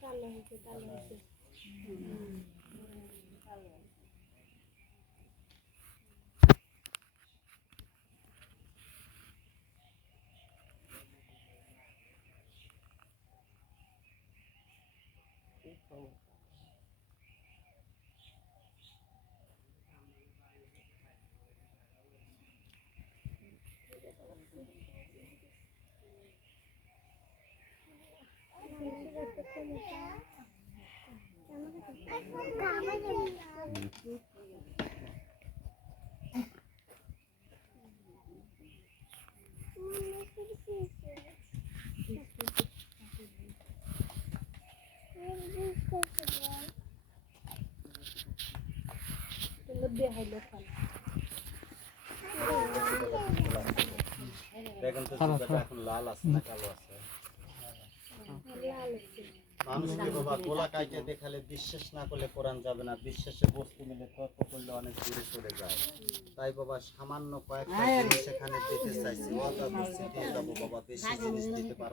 কালো হয়েছে দেখেন তো এখন লাল আছে না কালো আছে? মানুষকে বাবা তোলা কাইটে দেখালে বিশ্বাস না করলে কোরআন যাবে না, বিশ্বাসে বস্তু মিলে তর্ক করলে অনেক দূরে চলে যায়। তাই বাবা সামান্য কয়েকটা জিনিস এখানে দিতে চাইছি, ওটা বুঝতে দিয়ে যাবো বাবা, বেশি জিনিস দিতে পারবো